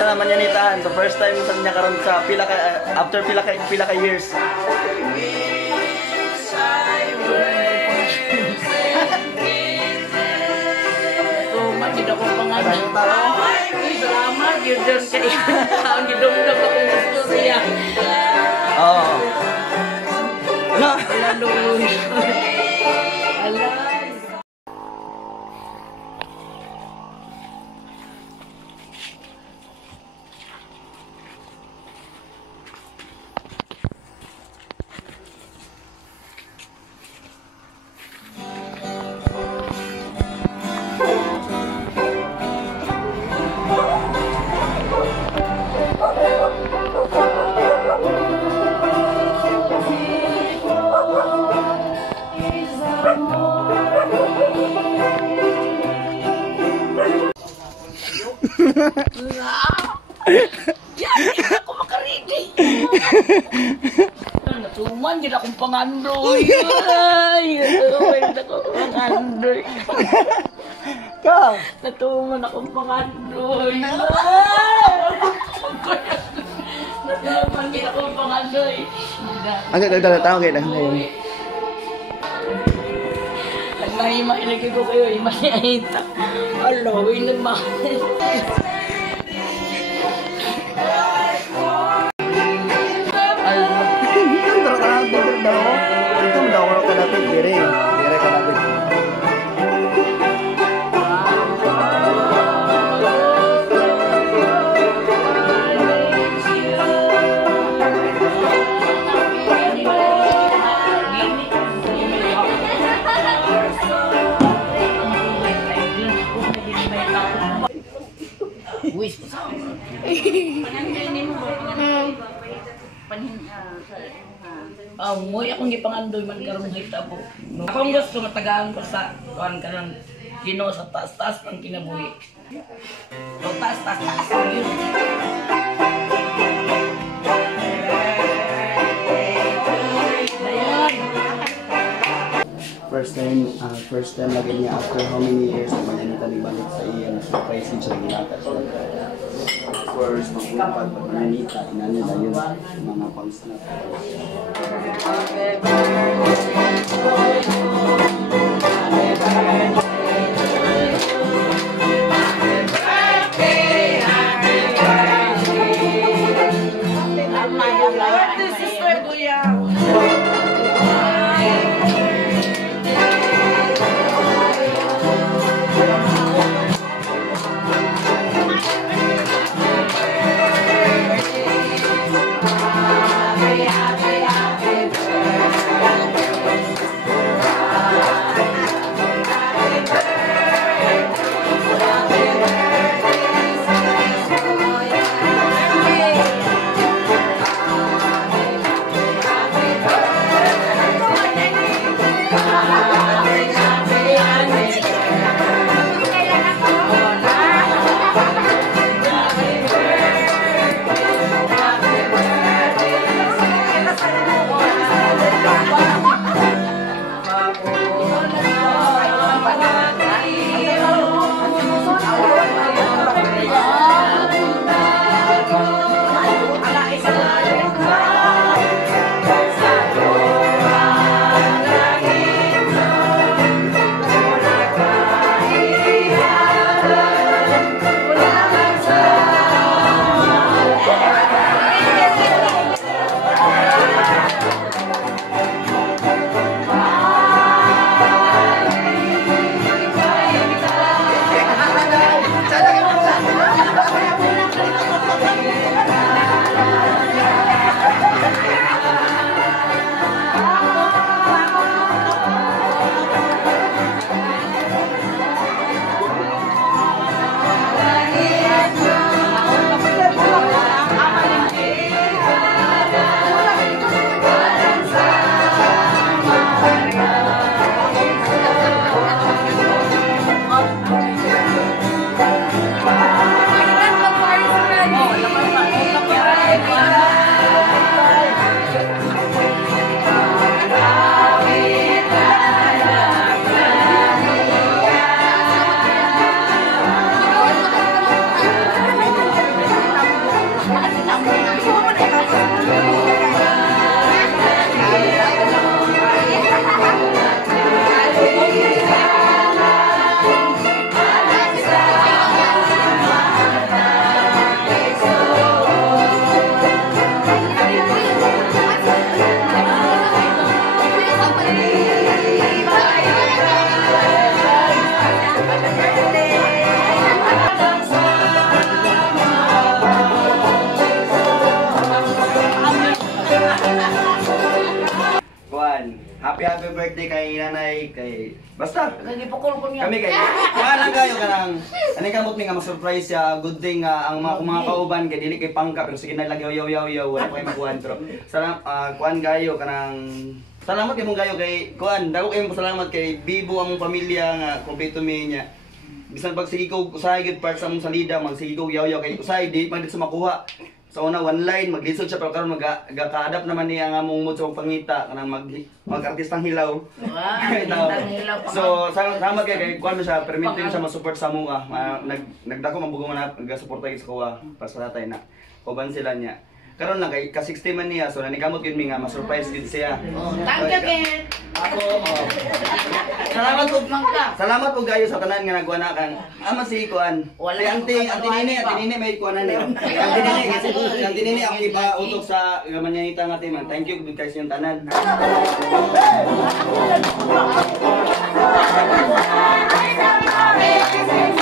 siya naman yanitahan. The first time sa niya karon sa after pila ka years. Magid ako pangalan. Salamat yun dyan kay ang gidumdum ako gusto siya. Oo. Ano? Lalo. Hindi ako makaridi. Natuman, hindi akong pangandoy. Ay, hindi ako pangandoy. Natuman akong pangandoy. Natuman, hindi akong pangandoy. Ang tawag kayo na. Nagmahima, ilagay ko kayo, imanihita. Alo, inaman. Moy akong gipangandoy man karon hitabo. Akong gusto matagaan ko sa kuan karon Ginoo sa taas-taas ng kinabuhi. O taas-taas yun. First time lagi niya after how many years naman niya natalibalik sa iyan surprise siya nilata siya. First, magpapad pag nanita, inanila yun mga pangis na. cake kay basta Nagipukul ko niya. kami kay wala kayo kanang ani kamot ni nga ma-surprise siya good thing nga ang mga kauban kay dili kay pangka pero sige na lang yaw wala pa kay makuan pero kuan gayo kanang salamat kay mong gayo kay kuan dako kay salamat kay Bibo ang pamilya nga kumpleto mi niya bisan pag sige ko usahay gid part sa mong salida magsige ko yaw kay usahay di man dito sa makuha. Sa una one line maglisod siya pero karon magka-adapt naman niya nga mong mood sa pangita kanang mag-artistang hilaw. So salamat kay kuan mo siya permit siya ma-support sa mga nagdako mabugo man nag-suporta sa kuha para sa tatay na uban sila niya. Karon lang kay ka-60 man niya so nanikamot gyud mi nga ma-surprise gid siya. Thank you, Ken. Ako Salamat po gayo sa tanan nga nagkuha na kang ama si kuan. Si Auntie Nini may kuan na niya. Auntie Nini ang ipa-utok sa gamanyita nga team. Thank you good guys yung tanan. Hey!